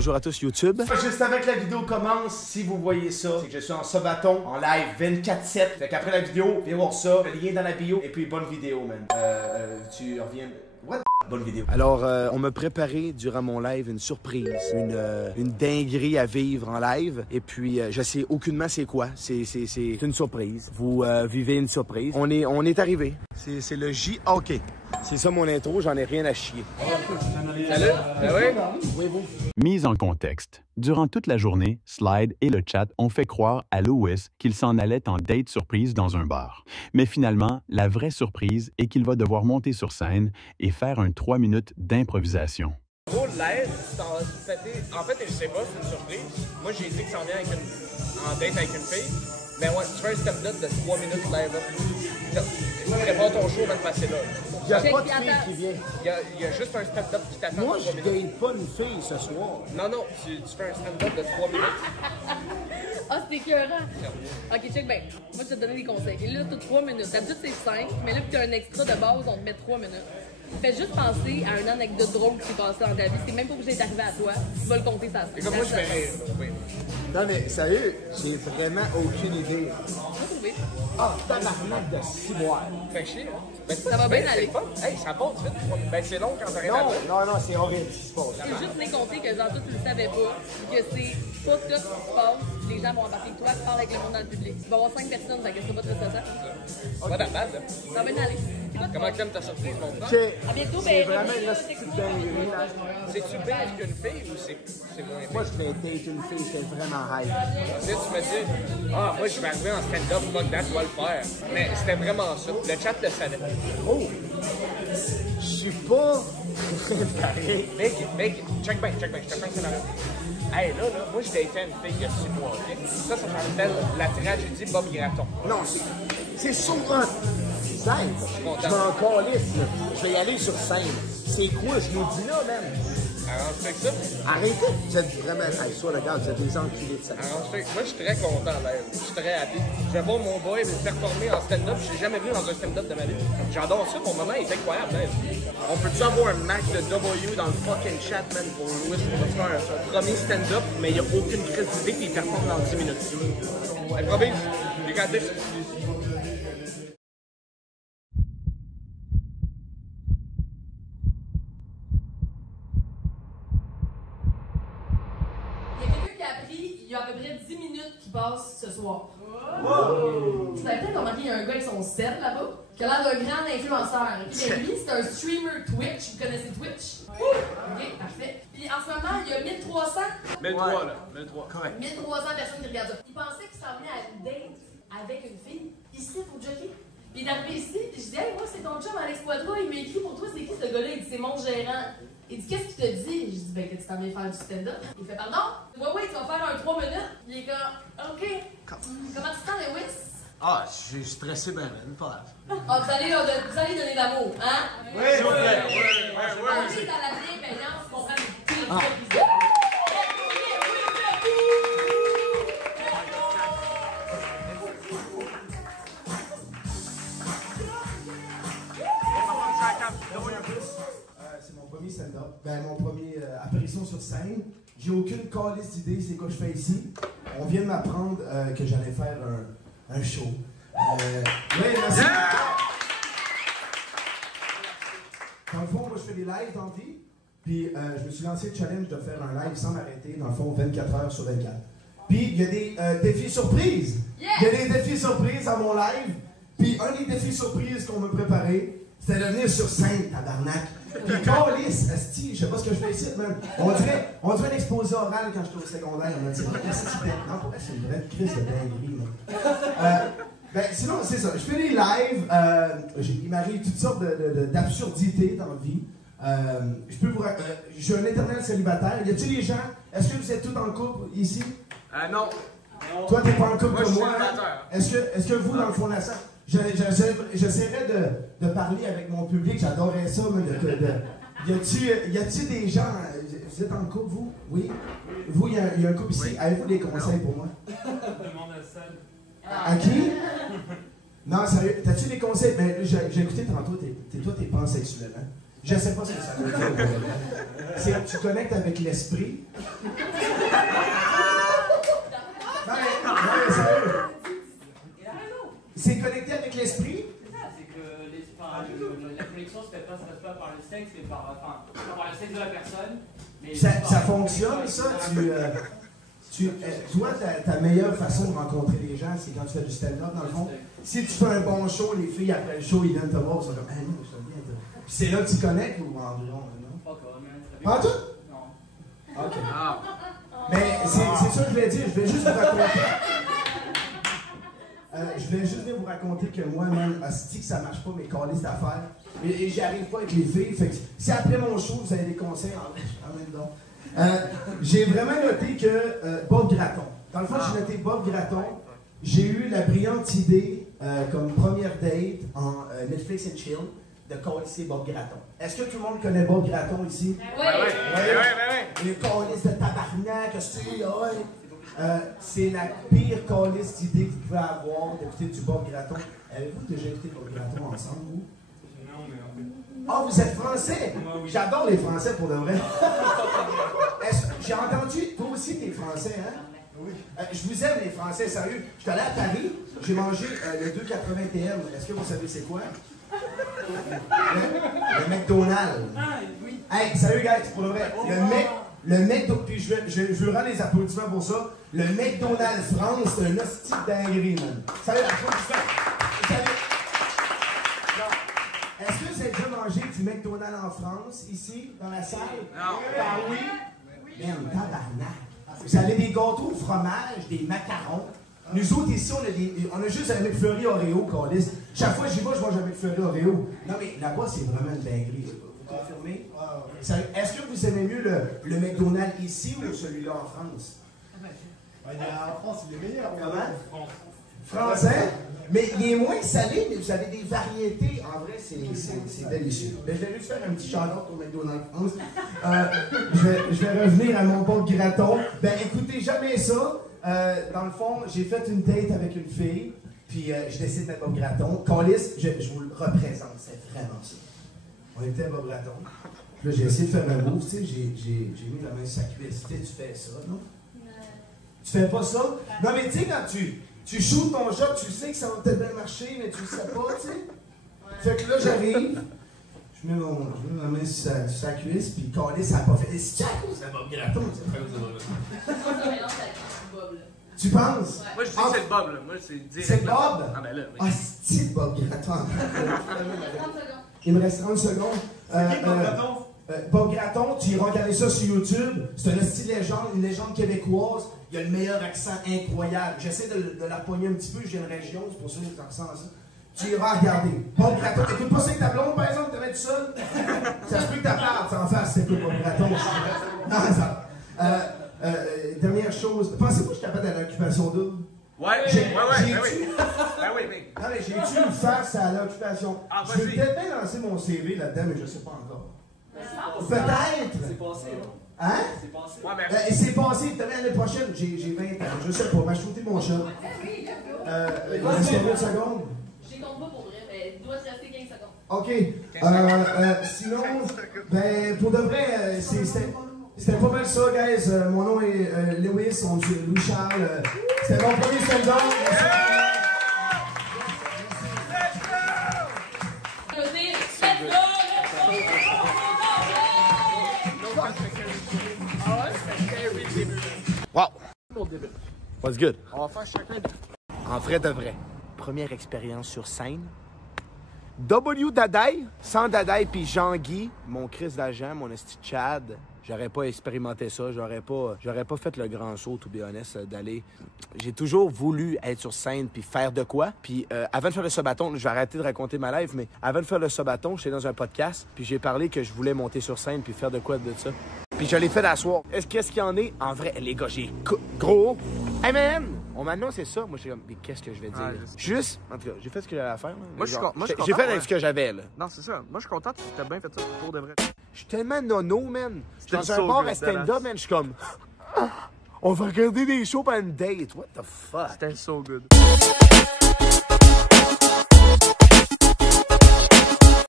bonjour à tous YouTube. Juste avant que la vidéo commence, si vous voyez ça, c'est que je suis en Sabaton, en live 24/7. Fait qu'après la vidéo, viens voir ça, le lien dans la bio, et puis bonne vidéo, man. Tu reviens... What? Bonne vidéo. Alors, on m'a préparé durant mon live une surprise, une dinguerie à vivre en live. Et puis, je sais aucunement c'est quoi. C'est une surprise. Vous vivez une surprise. On est arrivé. C'est le J-Hockey. C'est ça mon intro, j'en ai rien à chier. Salut! Oui, vous? Mise en contexte. Durant toute la journée, Slide et le chat ont fait croire à Lewis qu'il s'en allait en date surprise dans un bar. Mais finalement, la vraie surprise est qu'il va devoir monter sur scène et faire un 3 minutes d'improvisation. Gros, l'aide, en fait, je sais pas, c'est une surprise. Moi, j'ai dit que ça en vient en date avec une fille. Mais ouais, tu fais un stand-up de 3 minutes live up. Prépare ton show avant de passer là. Il y a pas de fille qui vient. Il y a juste un stand-up qui t'attend. Moi, je date pas une fille ce soir. Non, tu fais un stand-up de 3 minutes. Ah, c'est écœurant. Ok, check bien. Moi, je vais te donner des conseils. Et là, t'as 3 minutes. D'habitude, c'est 5, mais là, puis t'as un extra de base, on te met 3 minutes. Fais juste penser à une anecdote drôle qui s'est passée dans ta vie. C'est même pas obligé d'être arrivé à toi. Tu vas le compter, ça. Et comme moi, je fais rire. Oui. Non, mais sérieux, j'ai vraiment aucune idée. Ah, tabarnak de 6 mois. Fait chier, hein? Ben, Ça va bien aller. Hey, ça passe vite. Ben, c'est long quand t'arrives à Non, non, c'est horrible ce qui se passe. C'est juste les compter que genre, toi, tu le savais pas. Que c'est pas tout ce qui se passe. Les gens vont embarquer avec toi, tu parles avec le monde dans le public. Tu vas avoir 5 personnes, fait que c'est pas très ça. Pas ta base, là. Ça va bien aller. Comment t'aimes ta surprise, mon frère? À bientôt, C'est ben. vraiment une petite dinguerie, là. C'est-tu pire qu'une fille ou c'est moins pire? Moi, je vais date une fille, j'étais vraiment high. Tu sais, tu me dis, ah, moi, je vais arriver en stand-up, fuck that, je vais le faire. Mais c'était vraiment ça. Le chat le savait. Oh! Je suis pas préparé. Mec, check bien, je te fais un scénario. Hey, là, moi, je datais une fille il y a 6 mois, ok? Ça s'appelle la tragédie Bob Graton. Non, c'est souvent scène. Je m'en calisse, là. Je vais y aller sur scène. C'est quoi, je nous dis là, même? Arrange-toi avec ça. Arrêtez, vous êtes vraiment... Hey, soit le gars, vous êtes des enculés de ça. Arrange-toi. Moi, je suis très content, là. Je suis très happy. Je vais voir mon boy performer en stand-up. Je l'ai jamais vu dans un stand-up de ma vie. J'adore ça. Mon moment est incroyable, man. On peut-tu avoir un match de W dans le fucking chat, man, pour Louis? On va faire son premier stand-up, mais il n'y a aucune crise d'idée qu'il performe dans 10 minutes. Improvise. You got this. Il y a à peu près 10 minutes qui passent ce soir. Wow. Tu avais peut-être remarqué, il y a un gars avec son set là-bas, qui a l'air d'un grand influenceur. Okay? Lui, c'est un streamer Twitch. Vous connaissez Twitch? Ok, parfait. Puis en ce moment, il y a 1300. 1300 là. 1300. Correct. 1300 personnes qui regardent ça. Il pensait qu'il s'en venait à une date avec une fille, ici, pour jockey. Puis il est arrivé ici, puis je dis, hey, moi, c'est ton chum Alex Poitras. Il m'a écrit pour toi, c'est qui ce gars-là? Il dit, c'est mon gérant. Il dit, qu'est-ce qu'il te dit? Je dis, ben, que tu t'en viens faire du stand-up. Il fait, pardon? Oui, tu vas faire un 3 minutes. Il est comme, OK. Comment tu te sens, Lewis? Ah, je suis stressé, ben, pas grave. Ah, vous allez donner de l'amour, hein? Oui, s'il vous plaît. On est dans la bienveillance, on prend le pire. C'est mon premier stand-up. Ben, mon premier apparition sur scène. J'ai aucune calice d'idée c'est quoi je fais ici. On vient de m'apprendre que j'allais faire un show. Oui, merci. Dans le fond, moi, je fais des lives dans la vie. Puis, je me suis lancé le challenge de faire un live sans m'arrêter, dans le fond, 24 heures sur 24. Puis, il y a des défis surprises. Il y a des défis surprises à mon live. Puis, un des défis surprises qu'on m'a préparé, c'était de venir sur scène, tabarnak. Puis, calice, asti, je sais pas ce que je fais ici, man. On dirait un exposé oral quand j'étais au secondaire. On m'a dit, qu'est-ce que c'était? Non, pour vrai, c'est une vraie crise de dinguerie, man. Ben, sinon, c'est ça. Je fais des lives. Il m'arrive toutes sortes d'absurdités dans la vie. Je peux vous je suis un éternel célibataire. Y a-t-il des gens? Est-ce que vous êtes tous en couple ici? Non. Toi, t'es pas en couple comme moi. Hein? Est-ce que vous, dans le fond de la salle, j'essaierais de parler avec mon public. J'adorerais ça. Y a-t-il des gens? Vous êtes en couple, vous? Oui? Vous, il y a un couple ici. Oui. Avez-vous des conseils pour moi? Demande à Sal. À qui? Non, sérieux, t'as-tu des conseils? Ben, j'ai écouté tantôt, toi, t'es pansexuel, hein? Je sais pas ce que ça veut dire. C'est tu connectes avec l'esprit. Non, mais sérieux. C'est connecté avec l'esprit? C'est ça, c'est que la connexion se passe pas par le sexe, mais pas par le sexe de la personne. Mais Ça fonctionne, ça? Toi, ta meilleure façon de rencontrer les gens, c'est quand tu fais du stand-up, dans le fond. Si tu fais un bon show, les filles, après le show, ils viennent te voir, ils sont comme, ah non, je te viens. Puis c'est là que tu connectes ou environ, non? Pas encore, mais... Pas tout? Non. OK. Mais c'est ça que je voulais dire, je vais juste vous raconter. Je voulais juste vous raconter que moi, même, hostie que ça marche pas, mes calices d'affaires. Et j'y arrive pas avec les filles. Fait que si après mon show, vous avez des conseils, en même temps. J'ai vraiment noté que Bob Gratton. Dans le fond, j'ai noté Bob Gratton. J'ai eu la brillante idée, comme première date en Netflix and Chill, de calisser Bob Gratton. Est-ce que tout le monde connaît Bob Gratton ici? Oui. Les calices de tabarnak, c'est la pire calice d'idée que vous pouvez avoir d'écouter du Bob Gratton. Avez-vous déjà écouté Bob Gratton ensemble, vous? Non, mais... Ah, vous êtes français? J'adore les Français pour de vrai. J'ai entendu, toi aussi t'es français, hein? Oui. Je vous aime les Français, sérieux. Je suis allé à Paris, j'ai mangé le 2,80 Est-ce que vous savez c'est quoi? Le McDonald's. Ah, oui. Hey, sérieux, guys, pour le vrai. Le McDonald's, puis je veux rendre les applaudissements pour ça. Le McDonald's France, c'est un hostie de dinguerie, man. Sérieux, applaudissements. Est-ce que vous avez déjà mangé du McDonald's en France, ici, dans la salle? Non. Ah oui? Merde, tabarnak. Vous avez des gâteaux au fromage, des macarons. Nous autres, ici, on a juste un McFlurry Oreo, câlisse. Chaque fois que j'y vais, je mange un McFlurry Oreo. Non, mais là-bas, c'est vraiment une dinguerie. Vous confirmez? Est-ce que vous aimez mieux le McDonald's ici ou celui-là en France? En France, il est meilleur. Comment? Français? Mais il est moins salé, mais vous avez des variétés. En vrai, c'est délicieux. Mais je vais juste faire un petit shout-out au McDonald's France. Je vais revenir à mon Bob Gratton. Ben, écoutez jamais ça. Dans le fond, j'ai fait une date avec une fille, puis je décide d'être Bob Gratton. Calice, je vous le représente, c'est vraiment ça. On était à Bob Gratton. Là, j'ai essayé de faire un move, tu sais, j'ai mis la main sur sa cuisse. Tu fais ça, non? Tu fais pas ça? Non, mais tu sais, quand tu shoots ton shot, tu sais que ça va peut-être bien marcher, mais tu le sais pas, tu sais. Fait que là, j'arrive, je mets ma main sur sa cuisse, puis Calice, ça n'a pas fait. C'est à cause de Bob Gratton, c'est à cause de Bob Gratton. Tu penses? Moi, je dis que c'est le Bob, là. Moi, c'est direct. C'est Bob? Ah, ben là. Ah, c'est Bob Gratton. 30 secondes. Il me reste 30 secondes. Bob Gratton, tu iras regarder ça sur YouTube. C'est un style légende, une légende québécoise. Il a le meilleur accent incroyable. J'essaie de la pogner un petit peu, je viens de région, c'est pour ça que j'ai accent ça. Tu iras regarder. Bob Gratton, écoute pas ça avec ta blonde, par exemple, tu te mets tout seul. Ça se peut que ta part en face, c'est Bob Gratton. Non, ça. Dernière chose, pensez-vous que je t'appelle à l'occupation double? Ouais, oui. Non, mais j'ai-tu une face à l'occupation? Ah, je vais peut-être bien lancer mon CV là-dedans, mais je sais pas encore. Peut-être! C'est passé, là. Hein? C'est passé. Ouais, mais... C'est passé, t'as l'année prochaine, j'ai 20 ans, je sais pas, mais je shooté mon chat. Il reste combien de secondes? Je les compte pas pour vrai, mais il doit te rester 15 secondes. OK. Sinon, ben, pour de vrai, c'était pas mal ça, guys. Mon nom est Lewis, on dit Louis-Charles. C'était mon premier stand-up. Wow! What's good? On va faire chacun En vrai de vrai. Première expérience sur scène. W Dadaï, sans Dadaï puis Jean-Guy, mon Chris d'agent, mon esti Chad. J'aurais pas expérimenté ça, j'aurais pas fait le grand saut, to be honest, d'aller. J'ai toujours voulu être sur scène puis faire de quoi. Puis avant de faire le Sabaton, je vais arrêter de raconter ma life, mais avant de faire le Sabaton, j'étais dans un podcast, puis j'ai parlé que je voulais monter sur scène puis faire de quoi de ça. Puis je l'ai fait d'asseoir. Qu'est-ce qu'il y en est? En vrai, les gars, j'ai gros. Hey man! On m'a annoncé ça. Moi, j'étais comme, mais qu'est-ce que je vais dire? Juste, en tout cas, j'ai fait ce que j'avais à faire. Là. Moi, je suis content. J'ai fait avec ce que j'avais, là. Non, c'est ça. Moi, je suis content. Tu as bien fait ça pour de vrai. Je suis tellement nono, man. Je suis dans un so bar good, à stand-up, Dallas. man. Je suis comme, on va regarder des shows pour une date. What the fuck? C'était so good.